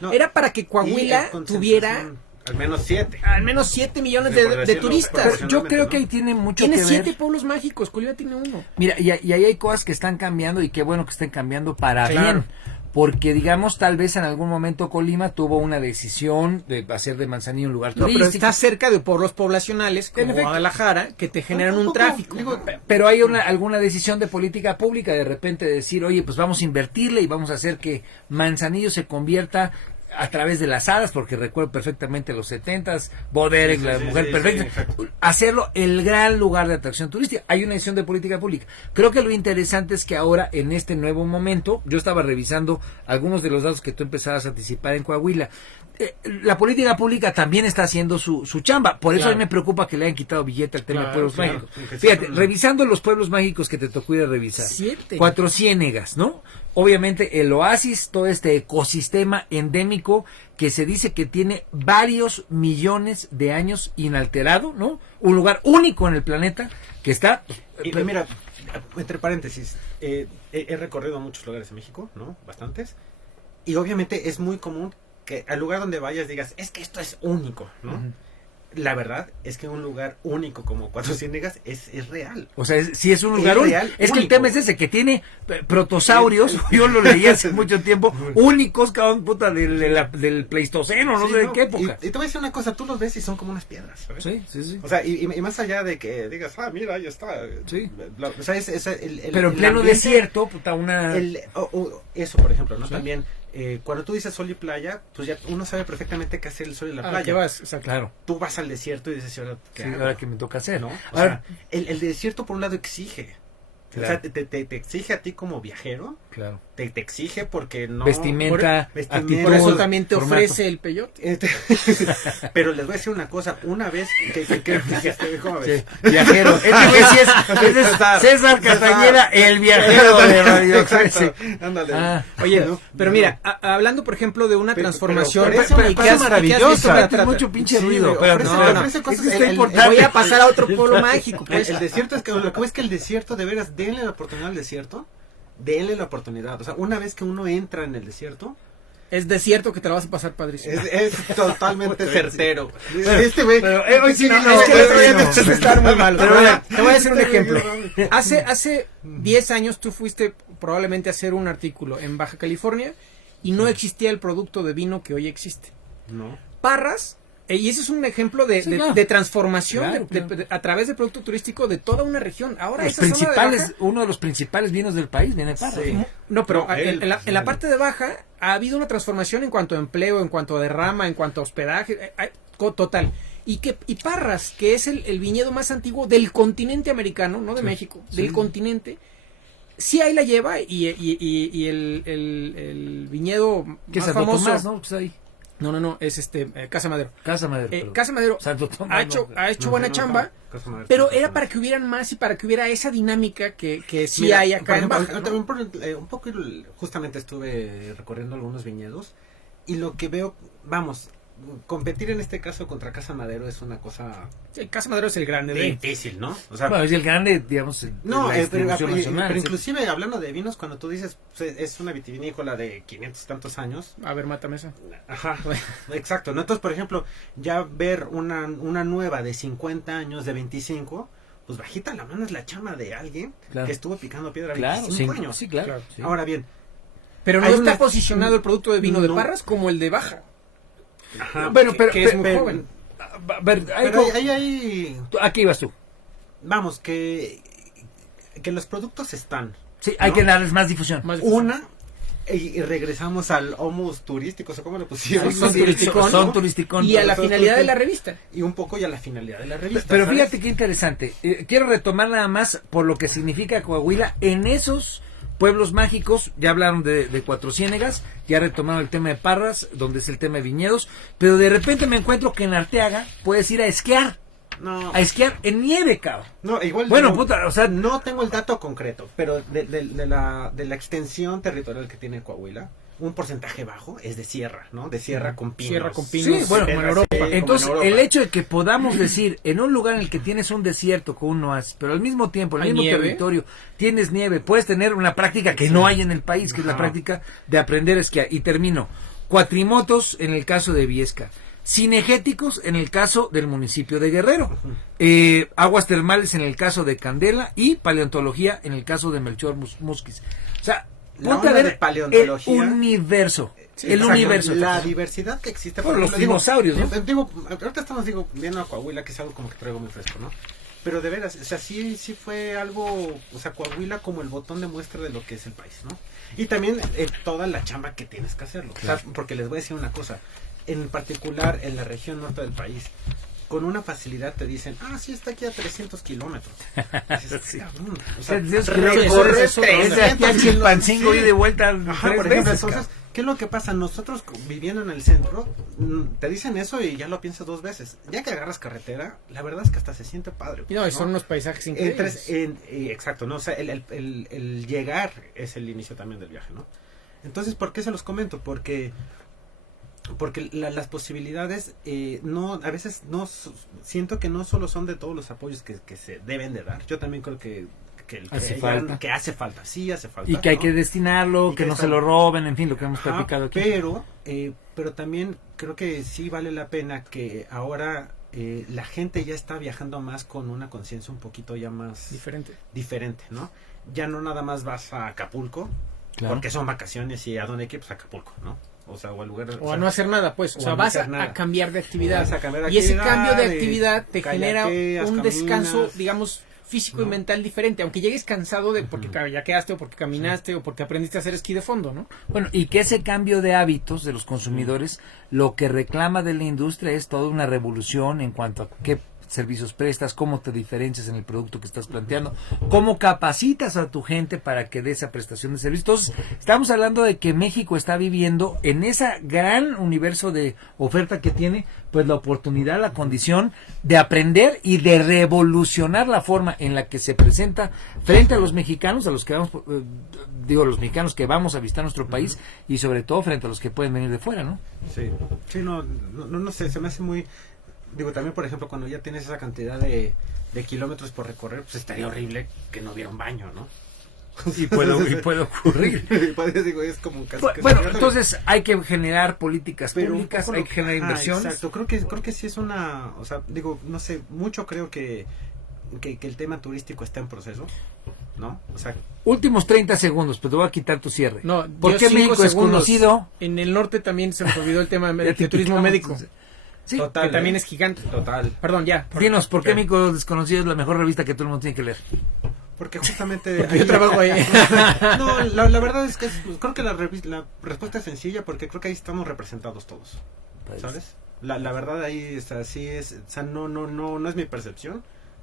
No, Era para que Coahuila tuviera al menos 7. al menos 7 millones Sí, por de decirlo, turistas. Pero yo creo que ahí tiene mucho Tiene que 7 ver. pueblos mágicos, Colima tiene 1. Mira, y ahí hay cosas que están cambiando y qué bueno que estén cambiando para Claro. bien. Porque, digamos, tal vez en algún momento Colima tuvo una decisión de hacer de Manzanillo un lugar No, turístico. pero está cerca de pueblos poblacionales como En efecto. Guadalajara que te generan un Tampoco, tráfico. digo, Pero hay alguna decisión de política pública de repente de decir, oye, pues vamos a invertirle y vamos a hacer que Manzanillo se convierta a través de las hadas, porque recuerdo perfectamente los 70s, Boderek, Sí, la sí, mujer sí, perfecta, sí, exacto. hacerlo el gran lugar de atracción turística. Hay una decisión de política pública. Creo que lo interesante es que ahora, en este nuevo momento, yo estaba revisando algunos de los datos que tú empezabas a anticipar en Coahuila. La política pública también está haciendo su chamba. Por eso Claro. a mí me preocupa que le hayan quitado billete al tema de Claro, pueblos claro. mágicos. Que Fíjate, son- revisando los pueblos mágicos que te tocó ir a revisar. 7. Cuatro Ciénegas, ¿no? Obviamente el oasis, todo este ecosistema endémico que se dice que tiene varios millones de años inalterado, ¿no? Un lugar único en el planeta que está... Y mira, entre paréntesis, he recorrido muchos lugares en México, ¿no? Bastantes. Y obviamente es muy común que al lugar donde vayas digas, es que esto es único, ¿no? Ujú. La verdad es que un lugar único como Cuatro Ciénegas es real. O sea, si es un lugar Es único. real, Es que el único. tema es ese, que tiene protosaurios, yo lo leí hace mucho tiempo, únicos, cabrón, puta, del Pleistoceno, no Sí, sé de ¿no? qué época. Y te voy a decir una cosa, tú los ves y son como unas piedras, ¿sabes? Sí, sí, sí. O sea, y más allá de que digas, mira, ahí está. Sí. O sea, Pero en el pleno ambiente, desierto, puta, una... eso, por ejemplo, ¿no? Sí. También, cuando tú dices sol y playa, pues ya uno sabe perfectamente qué hacer el sol y la ¿Qué playa. vas? Exacto. Claro, Tú vas al desierto y dices, ¿ahora qué sí, hago?", ahora que me toca hacer. ¿no? O Ahora, sea, el desierto por un lado exige. Claro. O sea, te exige a ti como viajero, claro. te exige porque no... Vestimenta, vestimenta. actitud, Por eso también te formato. ofrece el peyote. Pero les voy a decir una cosa, una vez ¿cómo ves? Sí, viajero. Este güey sí es César Castañeda, el viajero de Radio Exacto, sí. ándale. Ah, Oye, ¿no? pero mira, hablando por ejemplo de una Pero- transformación pero pero- ¿y pero qué has- es y qué has maravillosa. visto para Tiene tratar? mucho pinche Sí, ruido. güey, Pero ofrece- no, ofrece es cosas- que está el- importante. Voy a pasar a otro pueblo mágico, pues. El desierto es que lo que es que el desierto, de veras, denle la oportunidad al desierto, denle la oportunidad. O sea, una vez que uno entra en el desierto, Es desierto que te la vas a pasar padrísimo. es totalmente certero. Este güey. Pero, hoy sí No, no, es que el otro día no. te echaste a estar muy mal. Pero mira, te voy a hacer un Este güey, ejemplo. no mames. Hace 10 años tú fuiste probablemente a hacer un artículo en Baja California y no existía el producto de vino que hoy existe. No. Parras, y ese es un ejemplo de, Sí, de- claro. de transformación Claro, claro. a través del producto turístico de toda una región. Ahora Los esa zona de principales, Baja- uno de los principales vinos del país viene de Parras. Sí. No, pero No, en la parte de Baja ha habido una transformación en cuanto a empleo, en cuanto a derrama, en cuanto a hospedaje, total. Y Parras, que es el viñedo más antiguo del continente americano, no de Sí, México, sí. del continente, sí ahí la lleva y el viñedo Que más es Santo famoso. Tomás, ¿no? Pues ahí. No, es Casa Madero. Casa Madero. perdón. Casa Madero Santo Tomás. ha hecho, no. ha hecho No, buena no, chamba, Casa Madre, pero sí, era sí. para que hubieran más y para que hubiera esa dinámica que sí Mira, hay por acá en ejemplo, Baja, ¿no? también un poco justamente estuve recorriendo algunos viñedos y lo que veo, vamos, competir en este caso contra Casa Madero es una cosa Sí, Casa Madero es el grande de... difícil, ¿no? O sea, Bueno, es el grande, digamos, no, la distribución nacional. pero sí. inclusive hablando de vinos, cuando tú dices pues, es una vitivinícola de 500 y tantos años, A ver, mátame esa. ajá, exacto, ¿no? Entonces, por ejemplo, ya ver una nueva de 50 años, de 25, pues bajita la mano es la chama de alguien Claro. que estuvo picando piedra Claro, 25 sí, años. sí, claro. Claro. sí. Ahora bien, Pero no Hay está una- posicionado el producto de vino de No. Parras como el de Baja. ajá, Bueno, pero- que es pero- muy joven. A ver, pero ahí aquí ibas tú. vamos, que los productos están. Sí, hay ¿no? que darles más difusión. Más Una, y regresamos al homus turísticos, o cómo le pusieron. Sí, son turisticón, Son ¿no? turisticón. Y a la Son finalidad de turisticón. la revista. Y un poco ya la finalidad de la revista. Pero ¿sabes? fíjate qué interesante. Quiero retomar nada más por lo que significa Coahuila en esos pueblos mágicos. Ya hablaron de Cuatro Ciénegas, ya retomaron el tema de Parras, donde es el tema de viñedos. Pero de repente me encuentro que en Arteaga puedes ir a esquiar. No, a esquiar en nieve, cabrón. no, igual. Bueno, no, puta, o sea, no tengo el dato concreto, pero de la extensión territorial que tiene Coahuila, un porcentaje bajo es de sierra, ¿no? De sierra con pinos. Sierra con pinos. Sí, bueno, como en Sí, Europa. como en entonces Europa. el hecho de que podamos decir en un lugar en el que tienes un desierto con un oasis, pero al mismo tiempo, en el Hay mismo nieve. territorio, tienes nieve, puedes tener una práctica que no hay en el país, que es la Ajá. práctica de aprender a esquiar. Y termino. Cuatrimotos en el caso de Viesca. Cinegéticos en el caso del municipio de Guerrero. Aguas termales en el caso de Candela y paleontología en el caso de Melchor Musquiz. O sea, La ponte a onda ver de paleontología- el universo. Sí, el exacto. universo. La diversidad que existe. Bueno, por los ejemplo, dinosaurios, ¿no? Digo, ahorita estamos viendo a Coahuila, que es algo como que traigo muy fresco, ¿no? Pero de veras, o sea, sí fue algo, o sea, Coahuila como el botón de muestra de lo que es el país, ¿no? Y también toda la chamba que tienes que hacerlo. Claro. O sea, porque les voy a decir una cosa, en particular en la región norte del país, con una facilidad te dicen, sí, está aquí a 300 kilómetros. Dices, Sí. cabrón, o sea, 300 recorrer kilómetros, eso es es de aquí a 300 Chilpancingo sí. y de vuelta Ajá, 3 por ejemplo, veces, entonces, ¿qué es lo que pasa? Nosotros viviendo en el centro, te dicen eso y ya lo piensas 2 veces. Ya que agarras carretera, la verdad es que hasta se siente padre. Y no, y son unos paisajes increíbles. Exacto, ¿no? O sea, el llegar es el inicio también del viaje, ¿no? Entonces, ¿por qué se los comento? Porque las posibilidades a veces siento que no solo son de todos los apoyos que se deben de dar. Yo también creo que Hace falta. que hace falta, sí hace falta. y que hay ¿no? que destinarlo, Y que que no está- se lo roben, en fin, lo que hemos Ajá, platicado aquí. pero también creo que sí vale la pena que ahora la gente ya está viajando más con una conciencia un poquito ya más Diferente. ¿no? Ya no nada más vas a Acapulco, Claro. porque son vacaciones y a dónde hay que ir, pues a Acapulco, ¿no? O sea, o al lugar... O a no hacer nada, pues. O o sea, a no vas hacer nada. a cambiar de actividad. Vas a cambiar de Y ese actividad, cambio de actividad te genera kayakeas, un descanso, caminas, digamos, físico y ¿no? mental diferente. Aunque llegues cansado de porque Ujú. kayakeaste o porque caminaste o porque aprendiste a hacer esquí de fondo, ¿no? Bueno, y que ese cambio de hábitos de los consumidores, lo que reclama de la industria es toda una revolución en cuanto a qué servicios prestas, cómo te diferencias en el producto que estás planteando, cómo capacitas a tu gente para que dé esa prestación de servicios. Entonces, estamos hablando de que México está viviendo en esa gran universo de oferta que tiene, pues la oportunidad, la condición de aprender y de revolucionar la forma en la que se presenta frente a los mexicanos, a los que vamos, los mexicanos que vamos a visitar nuestro país y sobre todo frente a los que pueden venir de fuera, ¿no? Sí, no sé, se me hace muy... Digo, también, por ejemplo, cuando ya tienes esa cantidad de kilómetros por recorrer, pues estaría horrible que no hubiera un baño, ¿no? Y puede ocurrir. Digo, es como casi que Bueno, se- entonces hay que generar políticas Pero un públicas, poco hay lo- que generar ajá, inversiones. Exacto, creo que sí es una, o sea, digo, no sé, mucho creo que el tema turístico está en proceso, ¿no? O sea, Últimos 30 segundos, pero te voy a quitar tu cierre. No, ¿Por yo qué 5 México es segundos. conocido? En el norte también se nos olvidó el tema Ya de te turismo quitamos- médico, Sí, total, que también ¿eh? es gigante. Total. Perdón, ya. dinos, ¿por qué Ok. México Desconocido es la mejor revista que todo el mundo tiene que leer? Porque justamente... Porque yo trabajo ahí. No, la verdad es que creo que la respuesta es sencilla porque creo que ahí estamos representados todos, ¿sabes? La verdad ahí es así, o sea, no es mi percepción.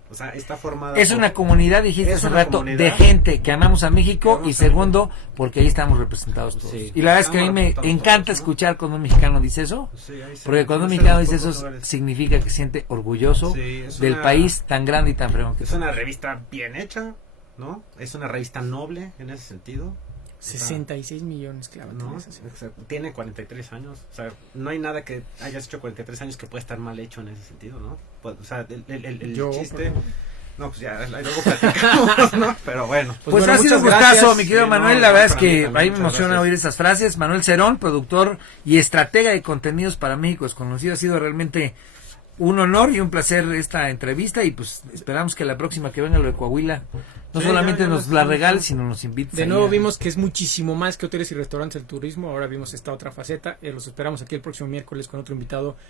O sea, está formada Es por- una comunidad, dijiste Es hace una rato, comunidad. de gente que amamos a México Que amamos y a segundo, porque ahí estamos representados todos. Sí. Y la verdad es que a mí Estamos me representados encanta todos, ¿no? escuchar cuando un mexicano dice eso, Sí, ahí se- porque cuando un es de mexicano los dice pocos eso lugares. significa que se siente orgulloso Sí, es del una- país tan grande y tan fregón que Es una revista bien hecha, ¿no? Es una revista noble en ese sentido. 66 millones, claro. ¿No? tienes así. Exacto. Tiene 43 años. O sea, no hay nada que hayas hecho 43 años que pueda estar mal hecho en ese sentido, ¿no? Pues, o sea, el Yo, chiste... No, pues ya, luego platicamos, ¿no? Pero bueno. Pues bueno, ha sido un muchas gustazo, gracias. mi querido Sí, Manuel. no, La verdad no, es que para mí a mí me muchas emociona gracias. oír esas frases. Manuel Cerón, productor y estratega de contenidos para México Desconocido. Ha sido realmente un honor y un placer esta entrevista. Y pues esperamos que la próxima que venga lo de Coahuila no Sí, solamente ya nos lo la estamos regale, haciendo. sino nos invite. De nuevo vimos que es muchísimo más que hoteles y restaurantes el turismo. Ahora vimos esta otra faceta. Los esperamos aquí el próximo miércoles con otro invitado